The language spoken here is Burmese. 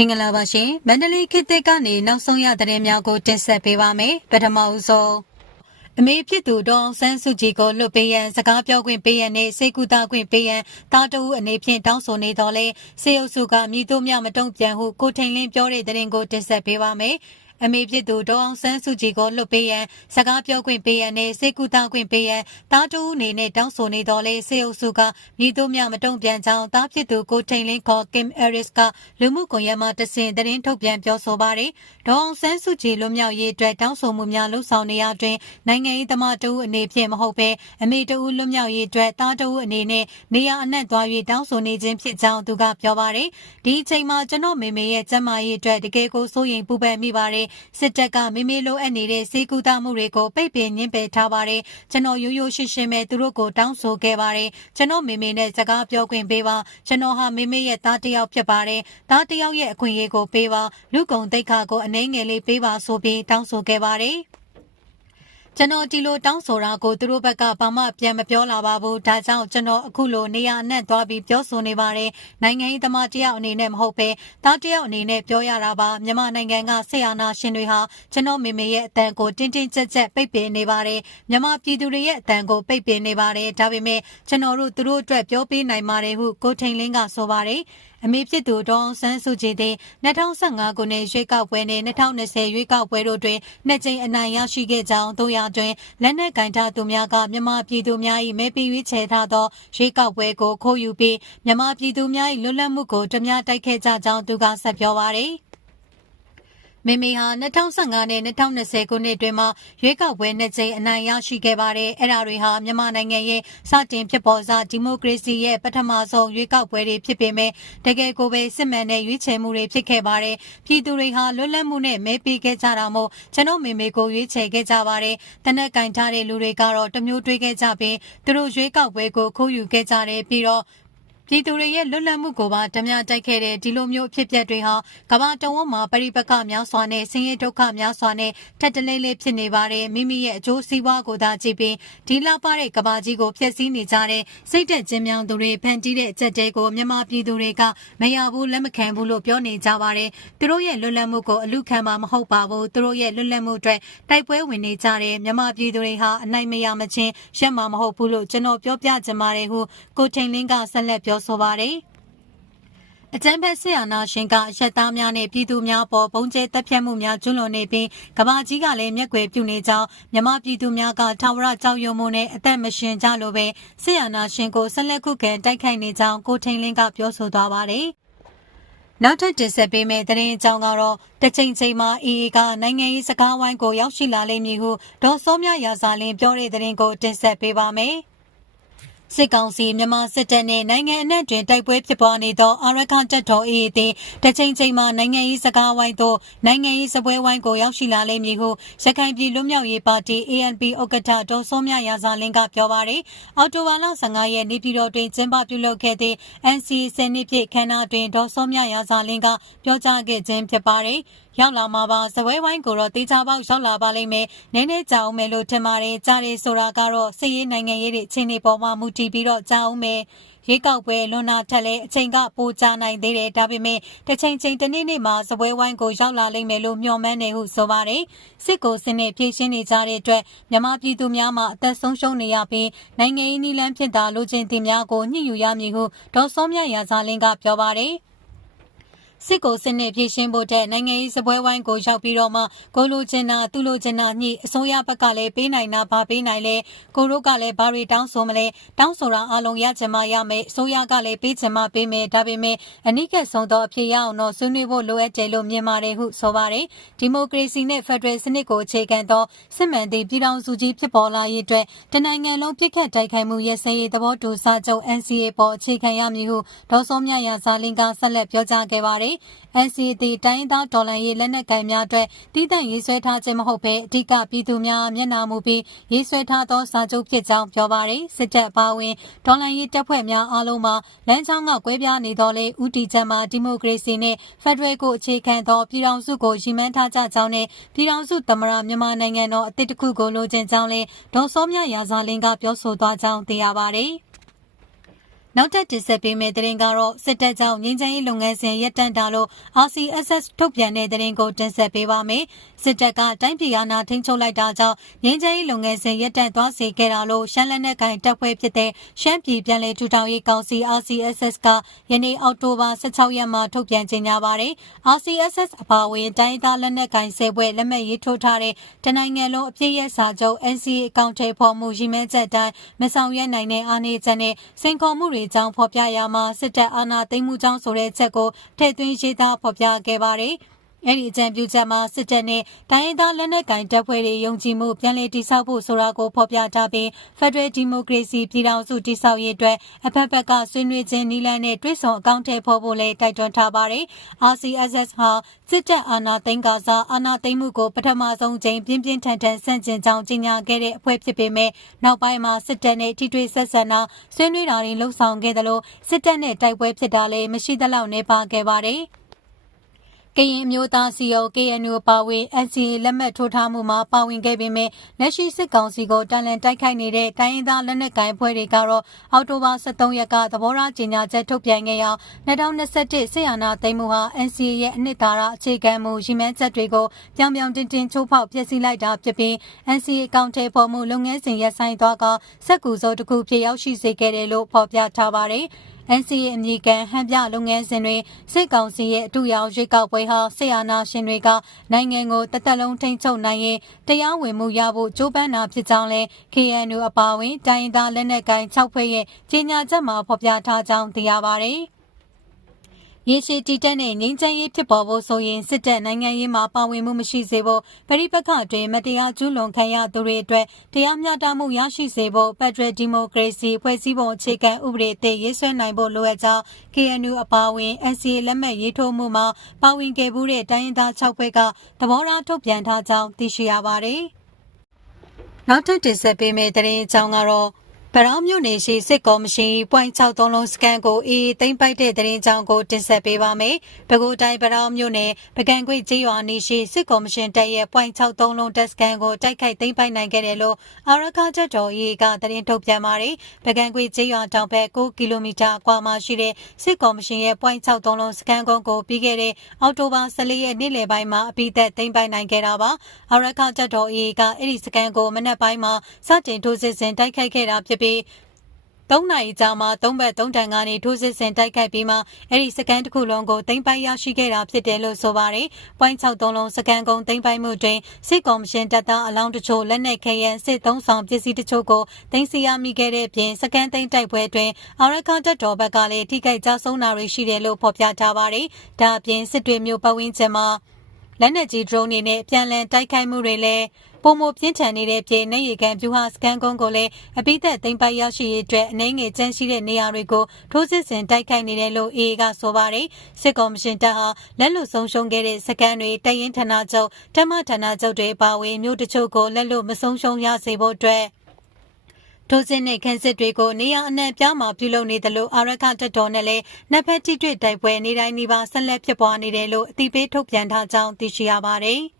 မင်္ဂလာပါရှင်မန္တလေးခေတ်သစ်ကနေနောက်ဆုံးရသတင်းများကိုတင်ဆက်ပေးပါမယ်ပထမဦးဆုံးအမေဖြစ်သူဒေါအောင်ဆန်းစုကြည်ကိုလွတ်ပေးရန်စကားပြောခွင့်ပေးရန်နဲ့စေကူတာခွင့်ပေးရန်တာတူအနေဖြင့်တောင်းဆိုနေတော်လဲစေအုပ်စုကမြည်တို့မြမတုံ့ပြန်ဟုကိုထိန်လင်းပြောတဲ့သတင်းကိုတင်ဆက်ပေးပါမယ် အမေဖြစ်သူဒေါအောင်ဆန်းစုကြည်ကိုလွတ်ပေးရန်စကားပြောခွင့်ပေးရန်နဲ့စေကူတာခွင့်ပေးရန်တာတူအနေနဲ့တောင်းဆိုနေတော်လဲစေအုပ်စုကမြည်တို့မြမတုံ့ပြန်ကြောင်းတာဖြစ်သူကိုထိန်လင်းခေါ်ကင်အရစ်ကလူမှုကွန်ရက်မှာတစင်သတင်းထုတ်ပြန်ပြောဆိုပါတယ်ဒေါအောင်ဆန်းစုကြည်လွတ်မြောက်ရေးအတွက်တောင်းဆိုမှုများလှုံ့ဆော်နေရတွင်နိုင်ငံရေးသမားတဦးအနေဖြင့်မဟုတ်ဘဲအမေတဦးလွတ်မြောက်ရေးအတွက်တာတူအနေနဲ့နေရာအနှံ့သွား၍တောင်းဆိုနေခြင်းဖြစ်ကြောင်းသူကပြောပါတယ်ဒီအချိန်မှာကျွန်တော်မေမေရဲ့ကျန်းမာရေးအတွက်တကယ်ကိုစိုးရိမ်ပူပန်မိပါတယ်စစ်တပ်ကမိမိလိုအပ်နေတဲ့စေကူတာမှုတွေကိုပိတ်ပင်ညှင်းပယ်ထားပါတယ်ကျွန်တော်ရိုးရိုးရှင်းရှင်းပဲသူတို့ကိုတောင်းဆိုခဲ့ပါတယ်ကျွန်တော်မေမေနဲ့စကားပြောခွင့်ပေးပါကျွန်တော်ဟာမေမေရဲ့သားတစ်ယောက်ဖြစ်ပါတယ်သားတစ်ယောက်ရဲ့အခွင့်အရေးကိုပေးပါလူကုံတိတ်ခါကိုအနှဲငယ်လေးပေးပါဆိုပြီးတောင်းဆိုခဲ့ပါတယ် ကျွန်တော်ဒီလိုတောင်းဆိုတာကိုသူတို့ဘက်ကဘာမှပြန်မပြောလာပါဘူးဒါကြောင့်ကျွန်တော်အခုလိုနေရာအနှံ့သွားပြီးပြောဆိုနေပါတယ်နိုင်ငံရေးသမားတယောက်အနေနဲ့မဟုတ်ပဲသားတယောက်အနေနဲ့ပြောရတာပါမြန်မာနိုင်ငံကဆေးအာနာရှင်တွေဟာကျွန်တော်မေမေရဲ့အတန်ကိုတင်းတင်းကြပ်ကြပ်ပိတ်ပင်နေပါတယ်မြန်မာပြည်သူတွေရဲ့အတန်ကိုပိတ်ပင်နေပါတယ်ဒါပေမဲ့ကျွန်တော်တို့သူတို့အတွက်ပြောပေးနိုင်ပါတယ်ဟုကိုထိန်လင်းကဆိုပါတယ် အမေဖြစ်သူဒေါအောင်ဆန်းစုကြည်သည်2015ခုနှစ်ရွေးကောက်ပွဲနှင့်2020ရွေးကောက်ပွဲတို့တွင်နှစ်ကြိမ်အနိုင်ရရှိခဲ့ကြောင်းတို့ရတွင်လက်နက်ကင်ထားသူများကမြန်မာပြည်သူများ၏မဲပေးရွေးချယ်ထားသောရွေးကောက်ပွဲကိုခိုးယူပြီးမြန်မာပြည်သူများ၏လွတ်လပ်မှုကိုတမ ्या တိုက်ခဲ့ကြကြောင်းသူကဆက်ပြောပါသည် မေမေဟာ2015နဲ့2020ခုနှစ်တွင်မှရွေးကောက်ပွဲနှစ်ကြိမ်အနိုင်ရရှိခဲ့ပါတယ်။အဲ့ဒါတွေဟာမြန်မာနိုင်ငံရဲ့စတင်ဖြစ်ပေါ်စဒီမိုကရေစီရဲ့ပထမဆုံးရွေးကောက်ပွဲတွေဖြစ်ပေမဲ့တကယ်ကိုပဲစစ်မှန်တဲ့ရွေးချယ်မှုတွေဖြစ်ခဲ့ပါတယ်။ပြည်သူတွေဟာလွတ်လပ်မှုနဲ့မဲပေးခဲ့ကြတာမို့ကျွန်တော်မေမေကိုရွေးချယ်ခဲ့ကြပါတယ်။တနက်ကင်ထားတဲ့လူတွေကတော့တမျိုးတွေးခဲ့ကြပြီးသူတို့ရွေးကောက်ပွဲကိုခိုးယူခဲ့ကြတယ်ပြီးတော့ ပြည်သူတွေရဲ့လွတ်လပ်မှုကိုပါဓမြတိုက်ခဲ့တဲ့ဒီလိုမျိုးအဖြစ်အပျက်တွေဟာကမ္ဘာတဝန်းမှာပရိပက္ခများစွာနဲ့ဆင်းရဲဒုက္ခများစွာနဲ့ထက်တလဲလဲဖြစ်နေပါတယ်မိမိရဲ့အကျိုးစီးပွားကိုသာကြည့်ပြီးဒီလောက်ပါတဲ့ကမ္ဘာကြီးကိုဖျက်ဆီးနေကြတဲ့စိတ်သက်ခြင်းမြောင်သူတွေဖန်တီးတဲ့အချက်တဲကိုမြန်မာပြည်သူတွေကမရဘူးလက်မခံဘူးလို့ပြောနေကြပါတယ်သူတို့ရဲ့လွတ်လပ်မှုကိုအလူခံမှာမဟုတ်ပါဘူးသူတို့ရဲ့လွတ်လပ်မှုအတွက်တိုက်ပွဲဝင်နေကြတဲ့မြန်မာပြည်သူတွေဟာအနိုင်မရမချင်းရက်မှာမဟုတ်ဘူးလို့ကျွန်တော်ပြောပြချင်ပါတယ်ဟုကိုထိန်လင်းကဆက်လက်ပြောဆိုပါတယ်အကြမ်းဖက်ဆရာနာရှင်ကအရက်သားများနဲ့ပြည်သူများပေါ်ပုံကျဲတပ်ဖြတ်မှုများကျွလွန်နေပြီးကဘာကြီးကလည်းမျက်ွယ်ပြုနေကြောင်းမြမပြည်သူများကထာဝရကြောက်ရွံ့မှုနဲ့အသက်မရှင်ကြလို့ပဲဆရာနာရှင်ကိုဆက်လက်ခုခံတိုက်ခိုက်နေကြောင်းကိုထိန်လင်းကပြောဆိုသွားပါတယ်နောက်ထပ်တင်ဆက်ပေးမယ့်သတင်းအကြောင်းကတော့တချိန်ချိန်မှာအေအေကနိုင်ငံရေးစကားဝိုင်းကိုရောက်ရှိလာလိမ့်မည်ဟုဒေါ်စောမြရာဇာလင်းပြောတဲ့သတင်းကိုတင်ဆက်ပေးပါမယ်။ စစ်ကောင်စီမြန်မာစစ်တပ်နဲ့နိုင်ငံအနှံ့တွင်တိုက်ပွဲဖြစ်ပွားနေသောအာရခတပ်တော် AA သည်တချိန်ချိန်မှာနိုင်ငံရေးစကားဝိုင်းသို့နိုင်ငံရေးစပွဲဝိုင်းကိုရောက်ရှိလာလိမ့်မည်ဟုရခိုင်ပြည်လွတ်မြောက်ရေးပါတီ ANP ဥက္ကဋ္ဌဒေါ်စောမြရာဇာလင်းကပြောပါရယ်အော်တိုဝါလ15ရက်နေ့ပြည်တော်တွင်ကျင်းပပြုလုပ်ခဲ့သည့် NCA စနစ်ပြည့်ခမ်းနားတွင်ဒေါ်စောမြရာဇာလင်းကပြောကြားခဲ့ခြင်းဖြစ်ပါရယ်ရောက်လာမှာပါဇပွဲဝိုင်းကိုတော့တေချာပေါက်ရောက်လာပါလိမ့်မယ်နည်းနည်းကြာအောင်မယ်လို့ထင်ပါတယ်ကြားတယ်ဆိုတာကတော့စစ်ရေးနိုင်ငံရေးတွေအခြေအနေပေါ်မှာမူတည်ပြီးတော့ကြာအောင်မယ်ရွေးကောက်ပွဲလွန်နာထက်လဲအချိန်ကပိုကြာနိုင်သေးတယ်ဒါပေမဲ့တစ်ချိန်ချိန်တစ်နေ့နေ့မှာစပွဲဝိုင်းကိုရောက်လာလိမ့်မယ်လို့မျှော်မှန်းနေဟုဆိုပါတယ်စစ်ကိုစနစ်ဖြည့်ရှင်းနေကြတဲ့အတွက်မြန်မာပြည်သူများမှာအသက်ဆုံးရှုံးနေရပြီးနိုင်ငံရေးနည်းလမ်းဖြစ်တာလိုချင်တင်များကိုညှိယူရမည်ဟုဒေါ်စောမြရာဇာလင်းကပြောပါတယ် စစ်ကိုစစ်နဲ့ပြည်ရှင်းဖို့တဲ့နိုင်ငံရေးစပွဲဝိုင်းကိုရောက်ပြီးတော့မှကိုလိုချင်တာသူလိုချင်တာညှိအစိုးရဘက်ကလည်းပေးနိုင်တာဘာပေးနိုင်လဲကိုတို့ကလည်းဘာတွေတောင်းဆိုမလဲတောင်းဆိုတာအလုံးရချင်မှရမယ်အစိုးရကလည်းပေးချင်မှပေးမယ်ဒါပေမဲ့အနိကဆုံးသောအဖြစ်ရအောင်တော့ဆွေးနွေးဖို့လိုအပ်တယ်လို့မြင်ပါတယ်ဟုဆိုပါတယ်ဒီမိုကရေစီနဲ့ဖက်ဒရယ်စနစ်ကိုအခြေခံသောစစ်မှန်သည့်ပြည်ထောင်စုကြီးဖြစ်ပေါ်လာရေးအတွက်တနိုင်ငံလုံးပြစ်ခတ်တိုက်ခိုက်မှုရစရေးသဘောတူစာချုပ် NCA ပေါ်အခြေခံရမည်ဟုဒေါ်စောမြရာဇာလင်းကဆက်လက်ပြောကြားခဲ့ပါတယ်။ NCA တိုင်းသားဒေါ်လာရေးလက်နက်ကိုင်များအတွက်တည်တံ့ရေးဆွဲထားခြင်းမဟုတ်ဘဲအဓိကပြည်သူများမျက်နှာမူပြီးရေးဆွဲထားသောစာချုပ်ဖြစ်ကြောင်းပြောပါရယ်စစ်တပ်ပါဝင်ဒေါ်လာရေးတပ်ဖွဲ့များအားလုံးမှာလမ်းကြောင်းကကွဲပြားနေသောလေဥတီချက်မှာဒီမိုကရေစီနဲ့ဖက်ဒရယ်ကိုအခြေခံသောပြည်ထောင်စုကိုရည်မှန်းထားကြကြောင်းနဲ့ပြည်ထောင်စုသမရမြန်မာနိုင်ငံတော်အသစ်တစ်ခုကိုလိုချင်ကြောင်းလည်းဒေါ်စောမြရာဇာလင်းကပြောဆိုသွားကြောင်းသိရပါရယ် နောက်ထပ်တင်ဆက်ပေးမယ့်သတင်းကတော့စစ်တပ်ကြောင့်ငင်းချမ်းရေးလုပ်ငန်းစဉ်ရပ်တန့်တာလို့ RCSS ထုတ်ပြန်တဲ့သတင်းကိုတင်ဆက်ပေးပါမယ်။စစ်တပ်ကတိုင်းပြည်အာဏာထိန်းချုပ်လိုက်တာကြောင့်ငင်းချမ်းရေးလုပ်ငန်းစဉ်ရပ်တန့်သွားစေခဲ့တာလို့ရှမ်းလက်နက်ကိုင်တပ်ဖွဲ့ဖြစ်တဲ့ရှမ်းပြည်ပြည်လဲထူထောင်ရေးကောင်စီ RCSS ကယနေ့အောက်တိုဘာ16ရက်မှာထုတ်ပြန်ကြေညာပါတယ်။ RCSS အပါအဝင်တိုင်းဒေသလက်နက်ကိုင်ဆယ်ဘွဲ့လက်မှတ်ရေးထိုးထားတဲ့တနိုင်ငံလုံးအပြည့်ရဲ့စာချုပ် NCA အကောင့်ထဲပေါ်မှုရည်မှန်းချက်တိုင်းမဆောင်ရွက်နိုင်တဲ့အားနည်းချက်နဲ့စင်ခေါ်မှုတွေကြောင့်ဖော်ပြရမှာစစ်တပ်အာဏာသိမ်းမှုကြောင့်ဆိုတဲ့ချက်ကိုထည့်သွင်းရေးသားဖော်ပြခဲ့ပါတယ်။ အဲ့ဒီအကြံပြုချက်မှာစစ်တပ်နဲ့တိုင်းရင်းသားလက်နက်ကိုင်တပ်ဖွဲ့တွေယုံကြည်မှုပြန်လည်တည်ဆောက်ဖို့ဆိုတာကိုဖော်ပြထားပြီး Federal Democracy ပြည်ထောင်စုတည်ဆောက်ရေးအတွက်အဖက်ဖက်ကဆွေးနွေးခြင်းနည်းလမ်းနဲ့တွဲဆောင်အကောင့်ထဲပေါ်ဖို့လည်းတိုက်တွန်းထားပါတယ်။ RCSS ဟာစစ်တပ်အာဏာသိမ်းကစားအာဏာသိမ်းမှုကိုပထမဆုံးချိန်ပြင်းပြင်းထန်ထန်ဆန့်ကျင်ကြောင်းကြေညာခဲ့တဲ့အဖွဲ့ဖြစ်ပေမဲ့နောက်ပိုင်းမှာစစ်တပ်နဲ့ထိတွေ့ဆက်ဆံတာဆွေးနွေးတာတွေလှုံ့ဆော်ခဲ့တယ်လို့စစ်တပ်နဲ့တိုက်ပွဲဖြစ်တာလည်းမရှိသလောက်နေပါခဲ့ပါတယ်။ ကရင်အမျိုးသားစီယုံ KNU ပါဝင် NCA လက်မှတ်ထိုးထားမှုမှာပါဝင်ခဲ့ပေမဲ့လက်ရှိစစ်ကောင်စီကိုတန်လန်တိုက်ခိုက်နေတဲ့တိုင်းရင်းသားလက်နက်ကိုင်ဖွဲ့တွေကတော့အောက်တိုဘာ23ရက်ကသဘောထားကြေညာချက်ထုတ်ပြန်ခဲ့ရာ2021စစ်အာဏာသိမ်းမှုဟာ NCA ရဲ့အနှစ်သာရအခြေခံမှုရည်မှန်းချက်တွေကိုပြောင်ပြောင်တင်တင်ချိုးဖောက်ဖျက်ဆီးလိုက်တာဖြစ်ပြီး NCA အကောင့်ထဲပေါ်မှုလုပ်ငန်းစဉ်ရပ်ဆိုင်းသွားကစက်ကူစိုးတစ်ခုဖြစ်ရောက်ရှိစေခဲ့တယ်လို့ဖော်ပြထားပါတယ်။ NCA အမည်ခံဟန်ပြလုပ်ငန်းစဉ်တွေစစ်ကောင်စီရဲ့အတူရောက်ရွေးကောက်ပွဲဟာဆီယာနာရှင်တွေကနိုင်ငံကိုတသက်လုံးထိန်းချုပ်နိုင်ရင်တရားဝင်မှုရဖို့ကြိုးပမ်းတာဖြစ်ကြောင်းလဲ KNU အပါအဝင်တိုင်းဒေသလက်နက်ကိုင်6ဖွဲ့ရဲ့ကြေညာချက်မှာဖော်ပြထားကြောင်းသိရပါတယ်။ ရေရှည်တည်တတ်တဲ့ငြိမ်းချမ်းရေးဖြစ်ပေါ်ဖို့ဆိုရင်စစ်တပ်နိုင်ငံရေးမှာပါဝင်မှုမရှိစေဖို့ပရိပက္ခအတွင်းမတရားကျူးလွန်ခံရသူတွေအတွက်တရားမျှတမှုရရှိစေဖို့ဖက်ဒရယ်ဒီမိုကရေစီဖွဲ့စည်းပုံအခြေခံဥပဒေအသစ်ရေးဆွဲနိုင်ဖို့လိုအပ်ကြောင်း KNU အပါအဝင် NCA လက်မှတ်ရေးထိုးမှုမှာပါဝင်ခဲ့မှုတဲ့တိုင်းရင်းသား6ဖွဲ့ကသဘောထားထုတ်ပြန်ထားကြောင်းသိရှိရပါတယ်။နောက်ထပ်တင်ဆက်ပေးမယ့်သတင်းအကြောင်းကတော့ ဗရောင်းမြို့နယ်ရှိစစ်ကော်မရှင် .63 လုံးစကန်ကိုအေးသိမ့်ပိုက်တဲ့တရင်ကြောင်းကိုတင်ဆက်ပေးပါမယ်။ပဲခူးတိုင်းဗရောင်းမြို့နယ်ပကံခွေကျေးရွာနေရှိစစ်ကော်မရှင်တပ်ရဲ့ .63 လုံးတက်စကန်ကိုတိုက်ခိုက်သိမ့်ပိုက်နိုင်ခဲ့တယ်လို့အာရခချက်တော်အေးကတရင်ထုတ်ပြန်ပါတယ်။ပကံခွေကျေးရွာတောင်ဘက်9ကီလိုမီတာကွာမှာရှိတဲ့စစ်ကော်မရှင်ရဲ့ .63 လုံးစကန်ကုန်းကိုပြီးခဲ့တဲ့အောက်တိုဘာ14ရက်နေ့လယ်ပိုင်းမှာအပိသက်သိမ့်ပိုက်နိုင်ခဲ့တာပါ။အာရခချက်တော်အေးကအဲ့ဒီစကန်ကိုမနက်ပိုင်းမှာစတင်ထိုးစစ်ဆင်တိုက်ခိုက်ခဲ့တာဖြစ်ပြီး3နာရီကြာမှ3ဘက်3တန်ကနေထိုးစစ်ဆင်တိုက်ခိုက်ပြီးမှအဲ့ဒီစကန်တစ်ခုလုံးကိုတင်ပိုင်ရရှိခဲ့တာဖြစ်တယ်လို့ဆိုပါတယ်။ပွိုင်း63လုံးစကန်ကုန်းတင်ပိုင်မှုတွင်စစ်ကော်မရှင်တပ်သားအလောင်းတချို့လက်နက်ခဲယံစစ်သုံးဆောင်ပစ္စည်းတချို့ကိုတင်စီရမိခဲ့တဲ့အပြင်စကန်သိမ်းတိုက်ပွဲတွင်အာရခတပ်တော်ဘက်ကလည်းထိခိုက်ကြဆုံးတာတွေရှိတယ်လို့ဖော်ပြထားပါတယ်။ဒါအပြင်စစ်တွေမျိုးပတ်ဝန်းကျင်မှာ လက်နက်ကြီး drone တွေနဲ့ပြန်လည်တိုက်ခိုက်မှုတွေလည်းပုံမပြင်းထန်နေတဲ့ပြည်내ရေကန်ပြူဟာစကန်ကုန်းကိုလည်းအပိသက်သိမ်းပိုက်ရရှိရေးအတွက်အနေငယ်ကျန်းရှိတဲ့နေရာတွေကိုထိုးစစ်ဆင်တိုက်ခိုက်နေတယ်လို့အေအေကဆိုပါတယ်စစ်ကော်မရှင်တပ်ဟာလက်လွတ်ဆုံးရှုံးခဲ့တဲ့စကန်တွေတရင်ဌာနချုပ်တမဌာနချုပ်တွေပါဝင်မြို့တချို့ကိုလက်လွတ်မဆုံးရှုံးရစေဖို့အတွက် ထိုးစစ်နဲ့ခန်းစစ်တွေကိုနေရာအနှံ့ပြားမှာပြုလုပ်နေတယ်လို့အာရခတပ်တော်နဲ့လည်းနှစ်ဖက်ထိတွေ့တိုက်ပွဲနေတိုင်းနေပါဆက်လက်ဖြစ်ပွားနေတယ်လို့အတိပေးထုတ်ပြန်ထားကြောင်းသိရှိရပါတယ်။